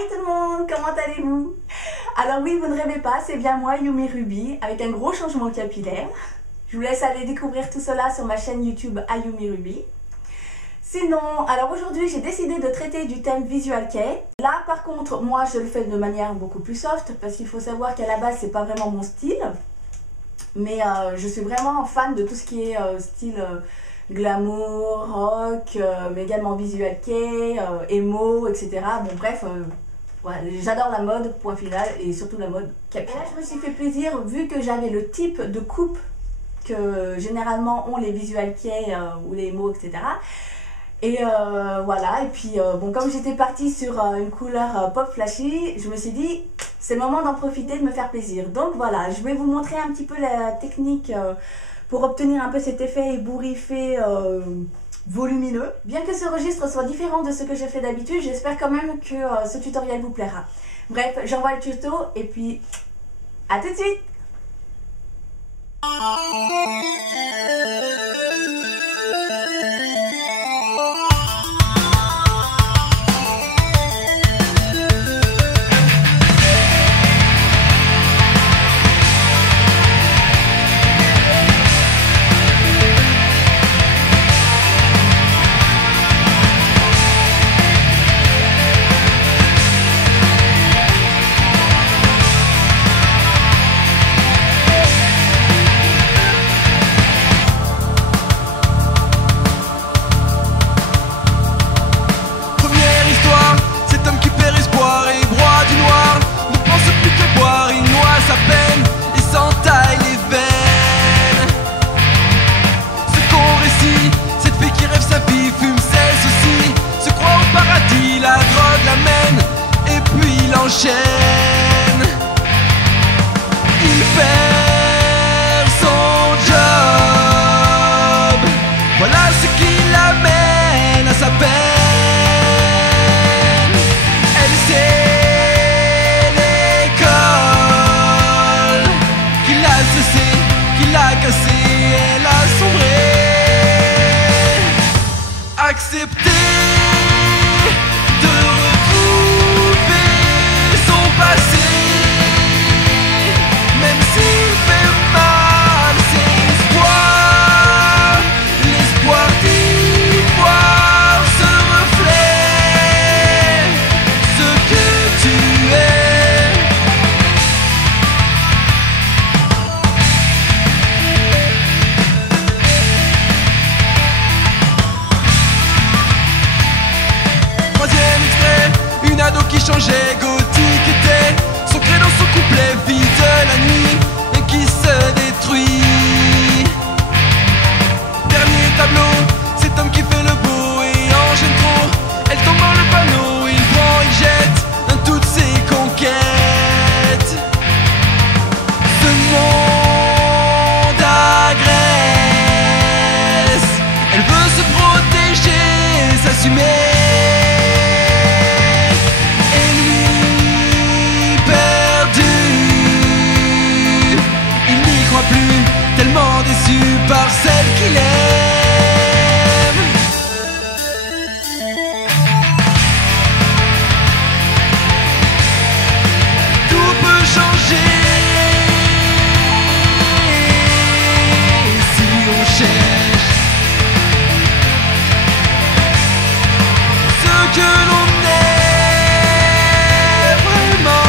Hi tout le monde, comment allez-vous? Alors oui, vous ne rêvez pas, c'est bien moi, Yumi Ruby, avec un gros changement capillaire. Je vous laisse aller découvrir tout cela sur ma chaîne YouTube Yumi Ruby. Sinon, alors aujourd'hui j'ai décidé de traiter du thème Visual Kei. Là par contre, moi je le fais de manière beaucoup plus soft, parce qu'il faut savoir qu'à la base c'est pas vraiment mon style. Mais je suis vraiment fan de tout ce qui est style glamour, rock, mais également Visual Kei, emo, etc. Bon bref, voilà, j'adore la mode, point final, et surtout la mode capillaire. Je me suis fait plaisir vu que j'avais le type de coupe que généralement ont les Visual Kei ou les emo, etc. Et voilà, et puis bon, comme j'étais partie sur une couleur pop flashy, je me suis dit c'est le moment d'en profiter, de me faire plaisir. Donc voilà, je vais vous montrer un petit peu la technique pour obtenir un peu cet effet ébouriffé volumineux. Bien que ce registre soit différent de ce que j'ai fait d'habitude, j'espère quand même que ce tutoriel vous plaira. Bref, j'envoie le tuto et puis à tout de suite. La drogue l'amène et puis il enchaîne. Il perd son job. Voilà ce qui l'amène à sa peine. Elle sait l'école qu'il a cessé, qu'il a cassé, elle a sombré. Accepter qui changeait, gothique était secret dans son couplet, vie de la nuit et qui se détruit. Dernier tableau, cet homme qui fait le beau et en gêne trop. Elle tombe dans le panneau, il prend, il jette toutes ses conquêtes. Ce monde agresse. Elle veut se protéger, s'assumer. Tellement déçu par celle qu'il aime. Tout peut changer si on cherche ce que l'on est vraiment.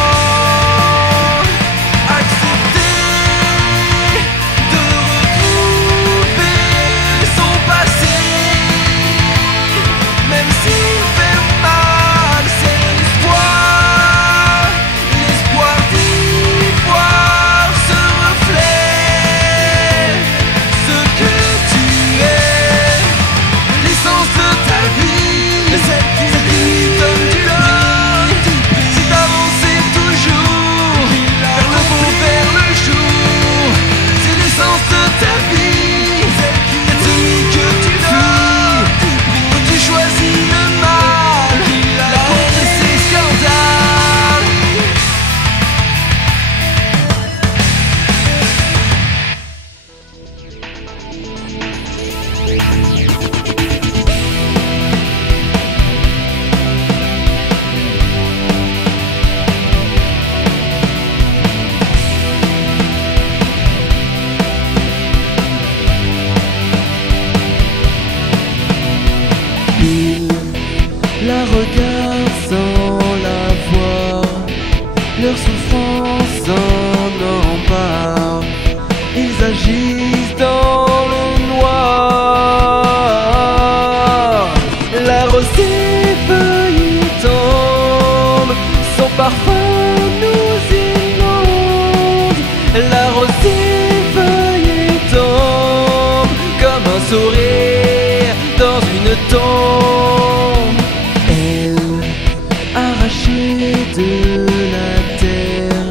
de la terre,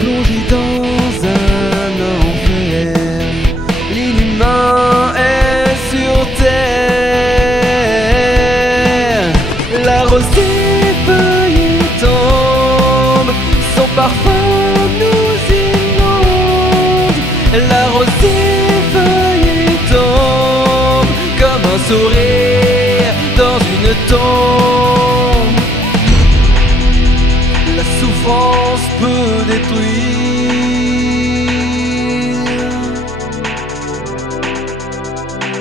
plongé dans un enfer. L'inhumain est sur terre. La rosée feuille tombe, son parfum nous inonde. La rosée feuille tombe comme un sourire dans une tombe. La souffrance peut détruire.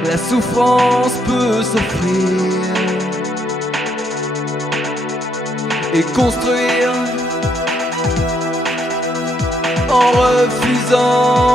La souffrance peut s'offrir et construire en refusant